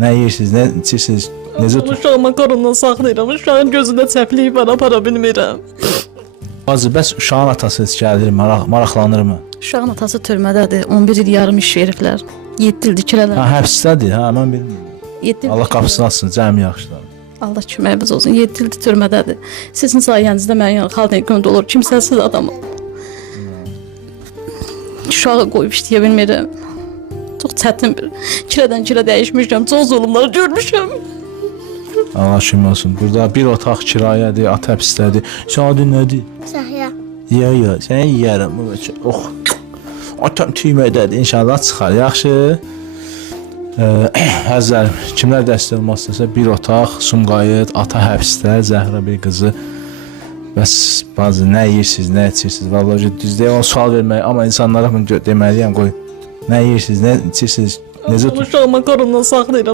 Nə yeyirsiniz, nə içirsiniz, necə Uşağı makarondan saxlayıram. Uşağın gözündə çəplik var, apara bilmirəm. Bacı, bəs uşağın atası heç gəlir, maraqlanırmı? Uşağın atası türmədədir. 11 il yarım iş veriblər. 7 ildir kirələr. Ha, həbsdədir, hə, mən bilmirəm. 7 il. Allah qapısını açsın, cəmi yaxşılar. Allah köməyimiz olsun. 7 ildir türmədədir. Sizin sayənizdə mənim yanı xalq gündə olur. Kimsəsiz adamım. Uşağı qoyub işləyə bilmirəm. Çox çətin bir. Kirədən kirə dəyişmişəm. Çox zulmlar görmüşəm. Allah şükür olsun. Burada bir otaq kirayədir, at həbsdədir. Sən adın nədir? Səhya. Ya, sən yeyərəm. Oh. Atam tüymədədir. İnşallah çıxar. Yaxşı. Həzərim, kimlər dəstək olmaq istəsə bir otaq, Sumqayıt, ata həbsdə, Zəhra bir qızı. Bəs bazı nə yeyirsiniz, nə içirsiniz? Vallahi düz deyim, o sual vermək, amma insanlara bunu deməliyəm, qoy. Nə yeyirsiniz, nə içirsiniz, necə Uşağı makarondan saxlayıram.